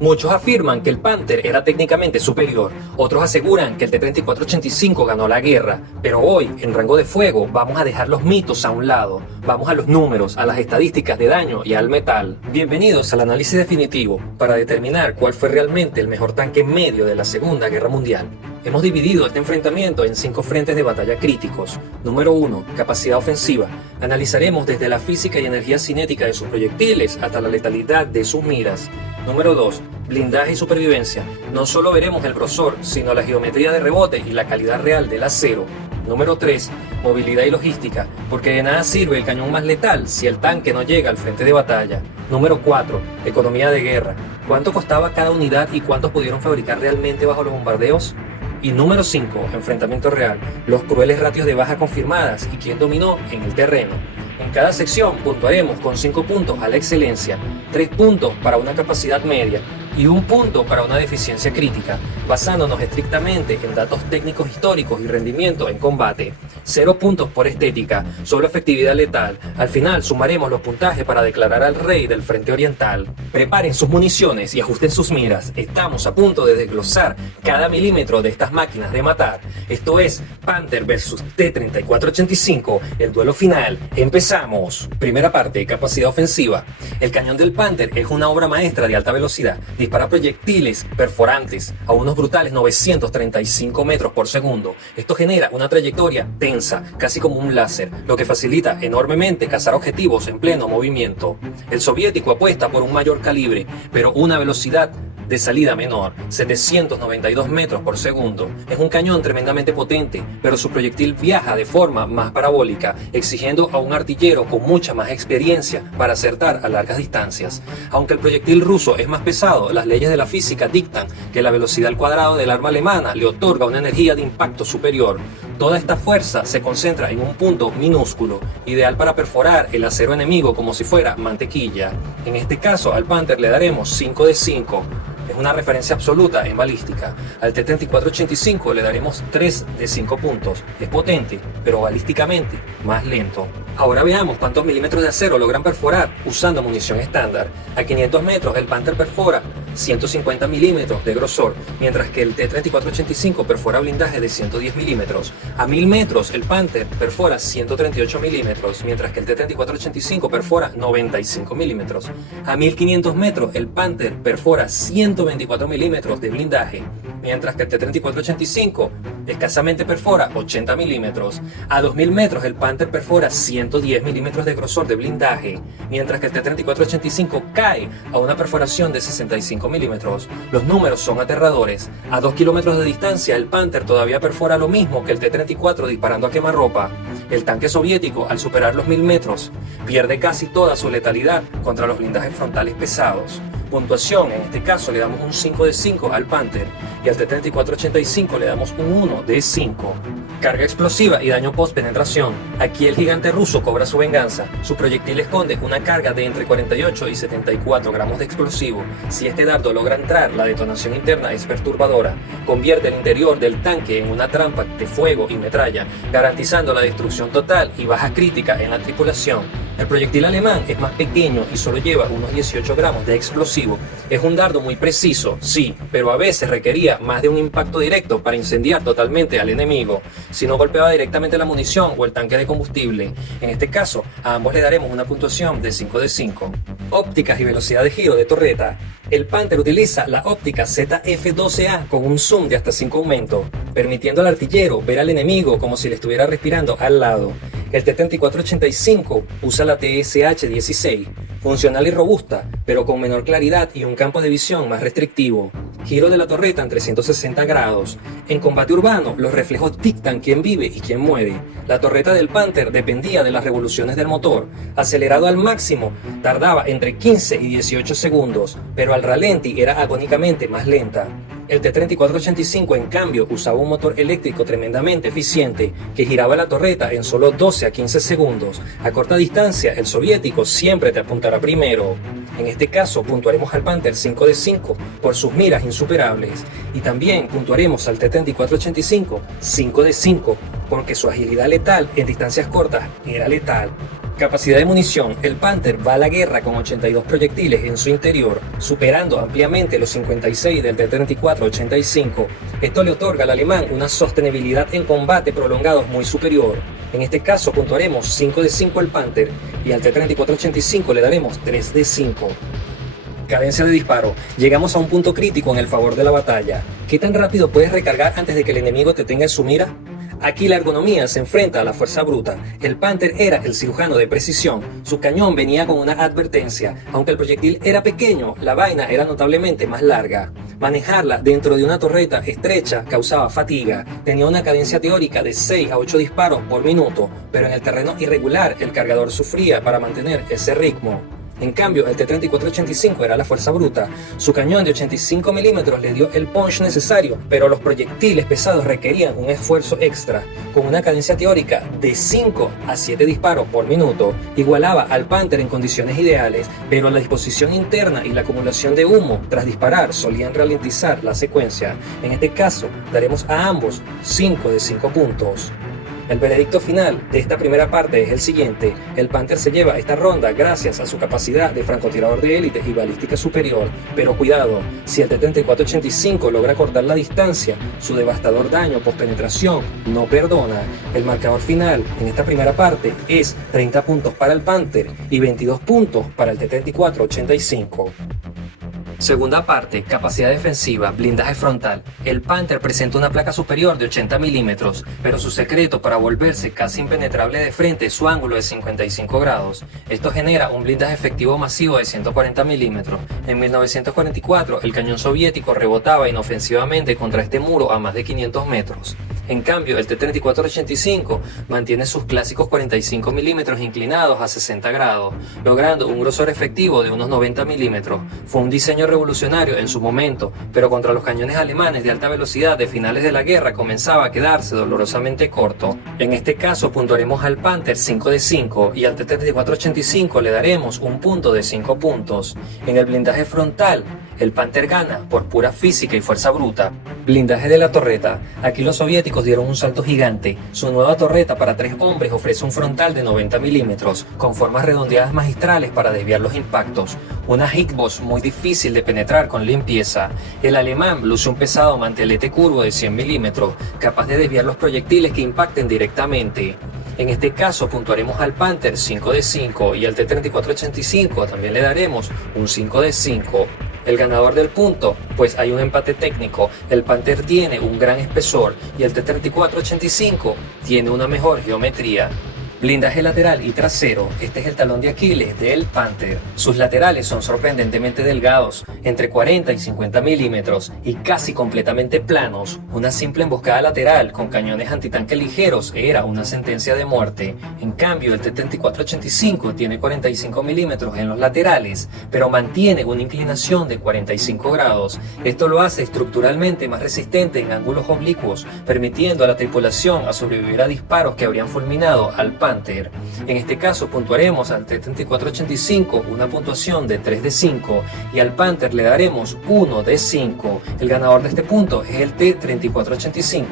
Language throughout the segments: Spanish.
Muchos afirman que el Panther era técnicamente superior, otros aseguran que el T-34-85 ganó la guerra, pero hoy, en Rango de Fuego, vamos a dejar los mitos a un lado, vamos a los números, a las estadísticas de daño y al metal. Bienvenidos al análisis definitivo para determinar cuál fue realmente el mejor tanque medio de la Segunda Guerra Mundial. Hemos dividido este enfrentamiento en 5 frentes de batalla críticos. Número 1. Capacidad ofensiva. Analizaremos desde la física y energía cinética de sus proyectiles hasta la letalidad de sus miras. Número 2. Blindaje y supervivencia. No solo veremos el grosor, sino la geometría de rebote y la calidad real del acero. Número 3. Movilidad y logística, porque de nada sirve el cañón más letal si el tanque no llega al frente de batalla. Número 4. Economía de guerra. ¿Cuánto costaba cada unidad y cuántos pudieron fabricar realmente bajo los bombardeos? Y número 5, enfrentamiento real, los crueles ratios de baja confirmadas y quién dominó en el terreno. En cada sección puntuaremos con 5 puntos a la excelencia, 3 puntos para una capacidad media y 1 punto para una deficiencia crítica, basándonos estrictamente en datos técnicos históricos y rendimiento en combate. 0 puntos por estética, solo efectividad letal. Al final sumaremos los puntajes para declarar al rey del frente oriental. Preparen sus municiones y ajusten sus miras. Estamos a punto de desglosar cada milímetro de estas máquinas de matar. Esto es Panther vs T-34-85, el duelo final. Empezamos. Primera parte, capacidad ofensiva. El cañón del Panther es una obra maestra de alta velocidad. Dispara proyectiles perforantes a unos brutales 935 metros por segundo. Esto genera una trayectoria tensa, casi como un láser, lo que facilita enormemente cazar objetivos en pleno movimiento. El soviético apuesta por un mayor calibre, pero una velocidad de salida menor, 792 metros por segundo. Es un cañón tremendamente potente, pero su proyectil viaja de forma más parabólica, exigiendo a un artillero con mucha más experiencia para acertar a largas distancias. Aunque el proyectil ruso es más pesado, las leyes de la física dictan que la velocidad al cuadrado del arma alemana le otorga una energía de impacto superior. Toda esta fuerza se concentra en un punto minúsculo, ideal para perforar el acero enemigo como si fuera mantequilla. En este caso, al Panther le daremos 5 de 5. Es una referencia absoluta en balística. Al T-34-85 le daremos 3 de 5 puntos. Es potente, pero balísticamente más lento. Ahora veamos cuántos milímetros de acero logran perforar usando munición estándar. A 500 metros el Panther perfora 150 milímetros de grosor, mientras que el T-34-85 perfora blindaje de 110 milímetros. A 1000 metros el Panther perfora 138 milímetros, mientras que el T-34-85 perfora 95 milímetros. A 1500 metros el Panther perfora 124 milímetros de blindaje, mientras que el T-34-85 escasamente perfora 80 milímetros. A 2000 metros el Panther perfora 110 milímetros de grosor de blindaje, mientras que el T-34-85 cae a una perforación de 65 milímetros. Los números son aterradores. A 2 kilómetros de distancia el Panther todavía perfora lo mismo que el T-34 disparando a quemarropa. El tanque soviético, al superar los 1000 metros, pierde casi toda su letalidad contra los blindajes frontales pesados. Puntuación, en este caso le damos un 5 de 5 al Panther y al T-34-85 le damos un 1 de 5. Carga explosiva y daño post-penetración. Aquí el gigante ruso cobra su venganza. Su proyectil esconde una carga de entre 48 y 74 gramos de explosivo. Si este dardo logra entrar, la detonación interna es perturbadora. Convierte el interior del tanque en una trampa de fuego y metralla, garantizando la destrucción total y baja crítica en la tripulación. El proyectil alemán es más pequeño y solo lleva unos 18 gramos de explosivo. Es un dardo muy preciso, sí, pero a veces requería más de un impacto directo para incendiar totalmente al enemigo, si no golpeaba directamente la munición o el tanque de combustible. En este caso, a ambos le daremos una puntuación de 5 de 5. Ópticas y velocidad de giro de torreta. El Panther utiliza la óptica ZF-12A con un zoom de hasta 5 aumentos, permitiendo al artillero ver al enemigo como si le estuviera respirando al lado. El T-34-85 usa la TSH-16, funcional y robusta, pero con menor claridad y un campo de visión más restrictivo. Giro de la torreta en 360 grados. En combate urbano, los reflejos dictan quién vive y quién muere. La torreta del Panther dependía de las revoluciones del motor. Acelerado al máximo, tardaba entre 15 y 18 segundos, pero al ralenti era agónicamente más lenta. El T-34-85 en cambio usaba un motor eléctrico tremendamente eficiente que giraba la torreta en solo 12 a 15 segundos. A corta distancia el soviético siempre te apuntará primero. En este caso puntuaremos al Panther 5 de 5 por sus miras insuperables y también puntuaremos al T-34-85 5 de 5 porque su agilidad letal en distancias cortas era letal. Capacidad de munición. El Panther va a la guerra con 82 proyectiles en su interior, superando ampliamente los 56 del T-34-85. Esto le otorga al alemán una sostenibilidad en combate prolongado muy superior. En este caso puntuaremos 5 de 5 al Panther y al T-34-85 le daremos 3 de 5. Cadencia de disparo. Llegamos a un punto crítico en el favor de la batalla. ¿Qué tan rápido puedes recargar antes de que el enemigo te tenga en su mira? Aquí la ergonomía se enfrenta a la fuerza bruta. El Panther era el cirujano de precisión. Su cañón venía con una advertencia. Aunque el proyectil era pequeño, la vaina era notablemente más larga. Manejarla dentro de una torreta estrecha causaba fatiga. Tenía una cadencia teórica de 6 a 8 disparos por minuto, pero en el terreno irregular el cargador sufría para mantener ese ritmo. En cambio, el T-34-85 era la fuerza bruta. Su cañón de 85 milímetros le dio el punch necesario, pero los proyectiles pesados requerían un esfuerzo extra. Con una cadencia teórica de 5 a 7 disparos por minuto, igualaba al Panther en condiciones ideales, pero la disposición interna y la acumulación de humo tras disparar solían ralentizar la secuencia. En este caso, daremos a ambos 5 de 5 puntos. El veredicto final de esta primera parte es el siguiente: el Panther se lleva esta ronda gracias a su capacidad de francotirador de élite y balística superior, pero cuidado, si el T-34-85 logra cortar la distancia, su devastador daño post-penetración no perdona. El marcador final en esta primera parte es 30 puntos para el Panther y 22 puntos para el T-34-85. Segunda parte, capacidad defensiva, blindaje frontal. El Panther presenta una placa superior de 80 milímetros, pero su secreto para volverse casi impenetrable de frente es su ángulo de 55 grados. Esto genera un blindaje efectivo masivo de 140 milímetros. En 1944, el cañón soviético rebotaba inofensivamente contra este muro a más de 500 metros. En cambio, el T-34-85 mantiene sus clásicos 45 milímetros inclinados a 60 grados, logrando un grosor efectivo de unos 90 milímetros. Fue un diseño revolucionario en su momento, pero contra los cañones alemanes de alta velocidad de finales de la guerra comenzaba a quedarse dolorosamente corto. En este caso puntuaremos al Panther 5 de 5 y al T-34-85 le daremos un punto de 5 puntos. En el blindaje frontal, el Panther gana por pura física y fuerza bruta. Blindaje de la torreta. Aquí los soviéticos dieron un salto gigante. Su nueva torreta para 3 hombres ofrece un frontal de 90 milímetros, con formas redondeadas magistrales para desviar los impactos. Una hitbox muy difícil de penetrar con limpieza. El alemán luce un pesado mantelete curvo de 100 milímetros, capaz de desviar los proyectiles que impacten directamente. En este caso puntuaremos al Panther 5 de 5 y al T-34-85 también le daremos un 5 de 5. El ganador del punto, pues hay un empate técnico. El Panther tiene un gran espesor y el T-34-85 tiene una mejor geometría. Blindaje lateral y trasero. Este es el talón de Aquiles del Panther. Sus laterales son sorprendentemente delgados, entre 40 y 50 milímetros, y casi completamente planos. Una simple emboscada lateral con cañones antitanque ligeros era una sentencia de muerte. En cambio, el T-34-85 tiene 45 milímetros en los laterales, pero mantiene una inclinación de 45 grados. Esto lo hace estructuralmente más resistente en ángulos oblicuos, permitiendo a la tripulación a sobrevivir a disparos que habrían fulminado al Panther. En este caso puntuaremos al T-34-85 una puntuación de 3 de 5 y al Panther le daremos 1 de 5. El ganador de este punto es el T-34-85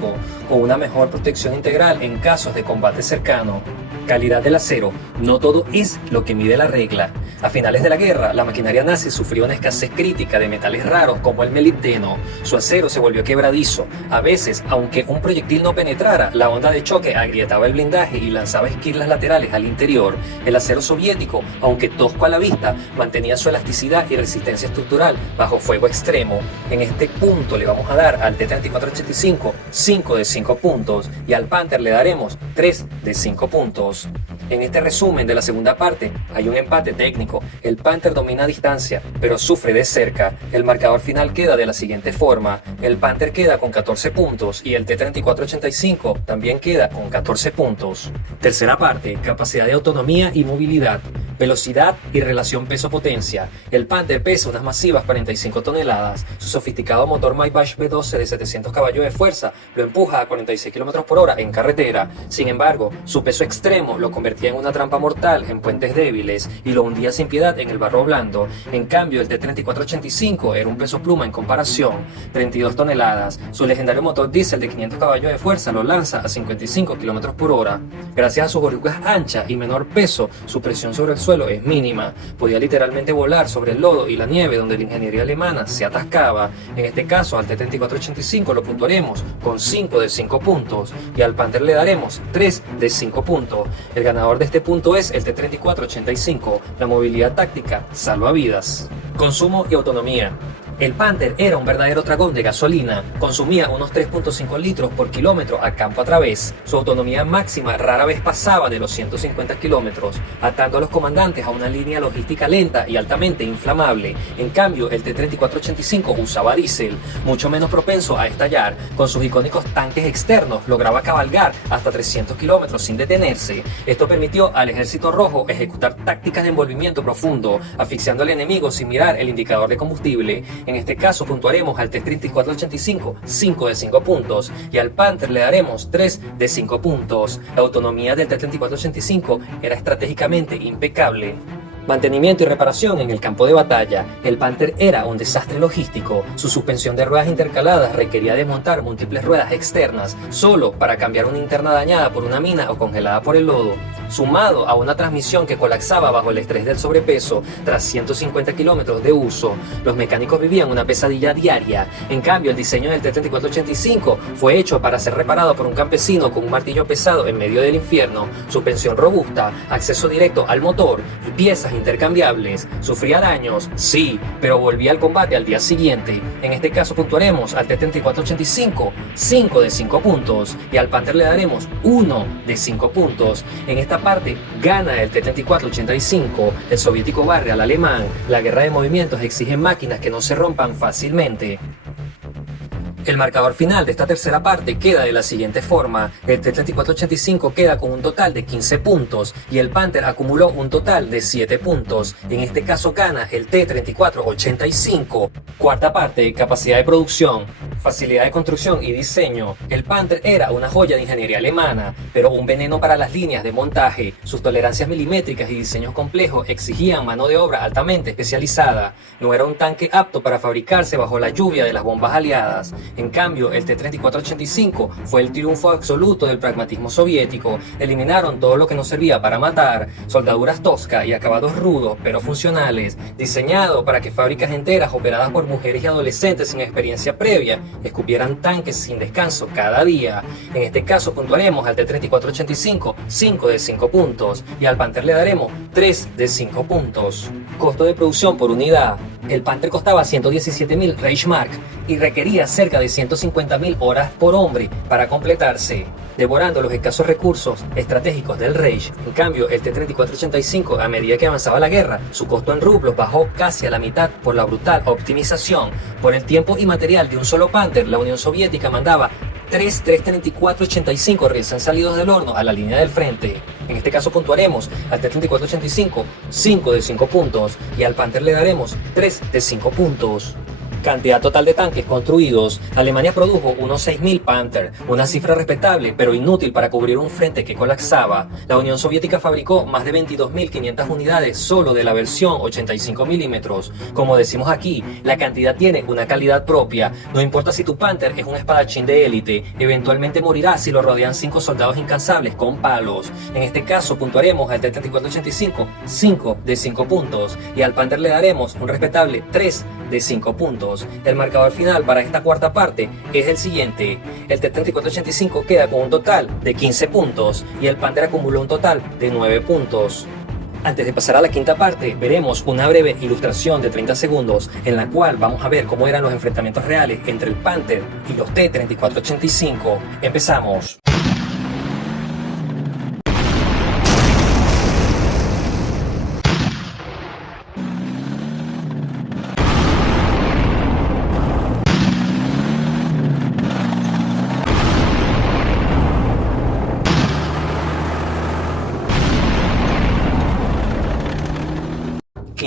con una mejor protección integral en casos de combate cercano. Calidad del acero. No todo es lo que mide la regla. A finales de la guerra, la maquinaria nazi sufrió una escasez crítica de metales raros como el meliteno. Su acero se volvió quebradizo. A veces, aunque un proyectil no penetrara, la onda de choque agrietaba el blindaje y lanzaba esquirlas laterales al interior. El acero soviético, aunque tosco a la vista, mantenía su elasticidad y resistencia estructural bajo fuego extremo. En este punto le vamos a dar al T-34-85 5 de 5 puntos y al Panther le daremos 3 de 5 puntos. En este resumen de la segunda parte hay un empate técnico. El Panther domina a distancia, pero sufre de cerca. El marcador final queda de la siguiente forma: el Panther queda con 14 puntos y el T-34-85 también queda con 14 puntos. Tercera parte, capacidad de autonomía y movilidad. Velocidad y relación peso-potencia. El Panther pesa unas masivas 45 toneladas. Su sofisticado motor Maybach V12 de 700 caballos de fuerza lo empuja a 46 km por hora en carretera. Sin embargo, su peso extremo lo convertía en una trampa mortal en puentes débiles y lo hundía sin piedad en el barro blando. En cambio, el T-3485 era un peso pluma en comparación, 32 toneladas. Su legendario motor diésel de 500 caballos de fuerza lo lanza a 55 km por hora. Gracias a sus orugas anchas y menor peso, su presión sobre el suelo es mínima. Podía literalmente volar sobre el lodo y la nieve donde la ingeniería alemana se atascaba. En este caso, al T-3485 lo puntuaremos con 5 de 5 puntos y al Panther le daremos 3 de 5 puntos. El ganador de este punto es el T-3485. La movilidad táctica salva vidas. Consumo y autonomía. El Panther era un verdadero dragón de gasolina, consumía unos 3.5 litros por kilómetro a campo a través. Su autonomía máxima rara vez pasaba de los 150 kilómetros, atando a los comandantes a una línea logística lenta y altamente inflamable. En cambio, el T-3485 usaba diésel, mucho menos propenso a estallar. Con sus icónicos tanques externos lograba cabalgar hasta 300 kilómetros sin detenerse. Esto permitió al Ejército Rojo ejecutar tácticas de envolvimiento profundo, asfixiando al enemigo sin mirar el indicador de combustible. En este caso puntuaremos al T-3485 5 de 5 puntos y al Panther le daremos 3 de 5 puntos. La autonomía del T-3485 era estratégicamente impecable. Mantenimiento y reparación en el campo de batalla. El Panther era un desastre logístico. Su suspensión de ruedas intercaladas requería desmontar múltiples ruedas externas solo para cambiar una interna dañada por una mina o congelada por el lodo, sumado a una transmisión que colapsaba bajo el estrés del sobrepeso tras 150 kilómetros de uso. Los mecánicos vivían una pesadilla diaria. En cambio, el diseño del T-3485 fue hecho para ser reparado por un campesino con un martillo pesado en medio del infierno, suspensión robusta, acceso directo al motor y piezas intercambiables. Sufría daños, sí, pero volvía al combate al día siguiente. En este caso puntuaremos al T-3485 5 de 5 puntos y al Panther le daremos 1 de 5 puntos. En esta parte gana el T-3485, el soviético barre al alemán. La guerra de movimientos exige máquinas que no se rompan fácilmente. El marcador final de esta tercera parte queda de la siguiente forma. El T-3485 queda con un total de 15 puntos y el Panther acumuló un total de 7 puntos. En este caso gana el T-3485. Cuarta parte, capacidad de producción, facilidad de construcción y diseño. El Panther era una joya de ingeniería alemana, pero un veneno para las líneas de montaje. Sus tolerancias milimétricas y diseños complejos exigían mano de obra altamente especializada. No era un tanque apto para fabricarse bajo la lluvia de las bombas aliadas. En cambio, el T-3485 fue el triunfo absoluto del pragmatismo soviético. Eliminaron todo lo que no servía para matar, soldaduras toscas y acabados rudos pero funcionales, diseñado para que fábricas enteras operadas por mujeres y adolescentes sin experiencia previa escupieran tanques sin descanso cada día. En este caso puntuaremos al T-3485 5 de 5 puntos y al Panther le daremos 3 de 5 puntos. Costo de producción por unidad. El Panther costaba 117.000 Reichsmark y requería cerca de 150.000 horas por hombre para completarse, devorando los escasos recursos estratégicos del Reich. En cambio, el T-3485, a medida que avanzaba la guerra, su costo en rublos bajó casi a la mitad por la brutal optimización. Por el tiempo y material de un solo Panther, la Unión Soviética mandaba 3 T-3485 recién salidos del horno a la línea del frente. En este caso puntuaremos al T-3485 5 de 5 puntos y al Panther le daremos 3 de 5 puntos. Cantidad total de tanques construidos. Alemania produjo unos 6.000 Panther, una cifra respetable pero inútil para cubrir un frente que colapsaba. La Unión Soviética fabricó más de 22.500 unidades solo de la versión 85 milímetros. Como decimos aquí, la cantidad tiene una calidad propia. No importa si tu Panther es un espadachín de élite, eventualmente morirá si lo rodean 5 soldados incansables con palos. En este caso puntuaremos al T-3485 5 de 5 puntos y al Panther le daremos un respetable 3 de 5 puntos. El marcador final para esta cuarta parte es el siguiente. El T-3485 queda con un total de 15 puntos y el Panther acumuló un total de 9 puntos. Antes de pasar a la quinta parte, veremos una breve ilustración de 30 segundos en la cual vamos a ver cómo eran los enfrentamientos reales entre el Panther y los T-3485. Empezamos.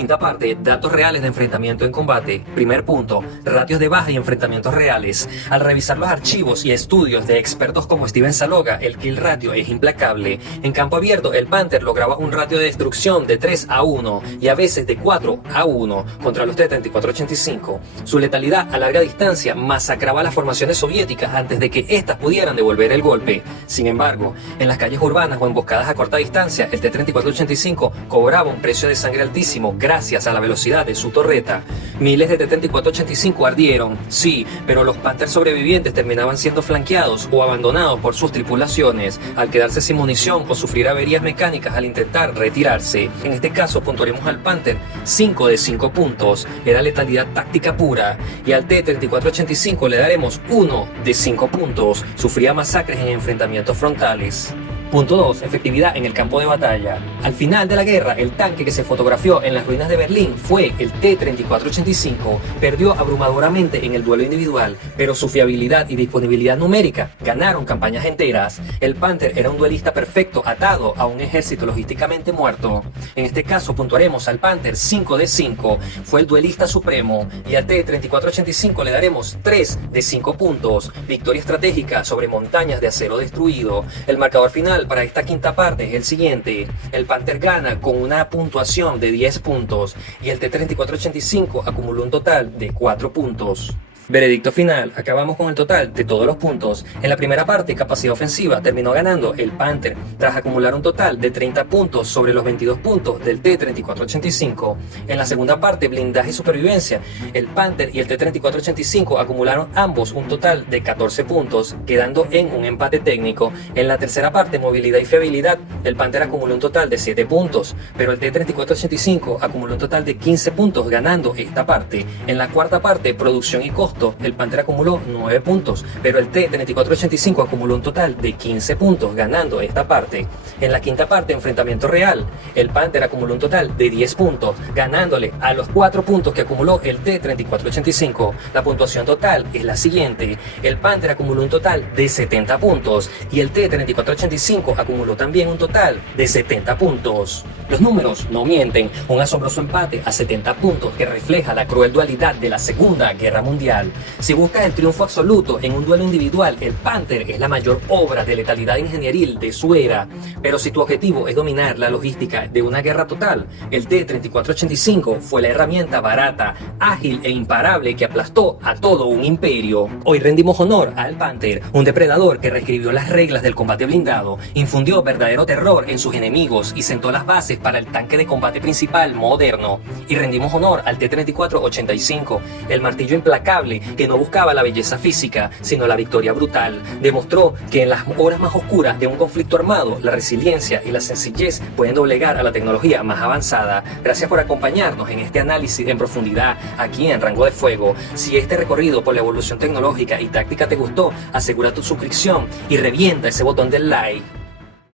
Quinta parte, datos reales de enfrentamiento en combate. Primer punto, ratios de baja y enfrentamientos reales. Al revisar los archivos y estudios de expertos como Steven Saloga, el kill ratio es implacable. En campo abierto, el Panther lograba un ratio de destrucción de 3-1 y a veces de 4-1 contra los T-34-85. Su letalidad a larga distancia masacraba a las formaciones soviéticas antes de que éstas pudieran devolver el golpe. Sin embargo, en las calles urbanas o emboscadas a corta distancia, el T-34-85 cobraba un precio de sangre altísimo gracias a la velocidad de su torreta. Miles de T-34-85 ardieron, sí, pero los Panther sobrevivientes terminaban siendo flanqueados o abandonados por sus tripulaciones, al quedarse sin munición o sufrir averías mecánicas al intentar retirarse. En este caso puntuaremos al Panther 5 de 5 puntos, era letalidad táctica pura, y al T-34-85 le daremos 1 de 5 puntos, sufría masacres en enfrentamientos frontales. Punto 2. Efectividad en el campo de batalla. Al final de la guerra, el tanque que se fotografió en las ruinas de Berlín fue el T-34-85. Perdió abrumadoramente en el duelo individual, pero su fiabilidad y disponibilidad numérica ganaron campañas enteras. El Panther era un duelista perfecto atado a un ejército logísticamente muerto. En este caso puntuaremos al Panther 5 de 5. Fue el duelista supremo, y al T-34-85 le daremos 3 de 5 puntos. Victoria estratégica sobre montañas de acero destruido. El marcador final para esta quinta parte es el siguiente: el Panther gana con una puntuación de 10 puntos y el T-34-85 acumuló un total de 4 puntos. Veredicto final, acabamos con el total de todos los puntos. En la primera parte, capacidad ofensiva, terminó ganando el Panther tras acumular un total de 30 puntos sobre los 22 puntos del T-34-85. En la segunda parte, blindaje y supervivencia, el Panther y el T-34-85 acumularon ambos un total de 14 puntos, quedando en un empate técnico. En la tercera parte, movilidad y fiabilidad, el Panther acumuló un total de 7 puntos, pero el T-34-85 acumuló un total de 15 puntos, ganando esta parte. En la cuarta parte, producción y costo, el Panther acumuló 9 puntos, pero el T-34-85 acumuló un total de 15 puntos, ganando esta parte. En la quinta parte, enfrentamiento real, el Panther acumuló un total de 10 puntos, ganándole a los 4 puntos que acumuló el T-34-85. La puntuación total es la siguiente: el Panther acumuló un total de 70 puntos y el T-34-85 acumuló también un total de 70 puntos. Los números no mienten, un asombroso empate a 70 puntos que refleja la cruel dualidad de la Segunda Guerra Mundial. Si buscas el triunfo absoluto en un duelo individual, el Panther es la mayor obra de letalidad ingenieril de su era. Pero si tu objetivo es dominar la logística de una guerra total, el T-34-85 fue la herramienta barata, ágil e imparable que aplastó a todo un imperio. Hoy rendimos honor al Panther, un depredador que reescribió las reglas del combate blindado, infundió verdadero terror en sus enemigos y sentó las bases para el tanque de combate principal moderno. Y rendimos honor al T-34-85, el martillo implacable que no buscaba la belleza física, sino la victoria brutal. Demostró que en las horas más oscuras de un conflicto armado, la resiliencia y la sencillez pueden doblegar a la tecnología más avanzada. Gracias por acompañarnos en este análisis en profundidad aquí en Rango de Fuego. Si este recorrido por la evolución tecnológica y táctica te gustó, asegura tu suscripción y revienta ese botón del like.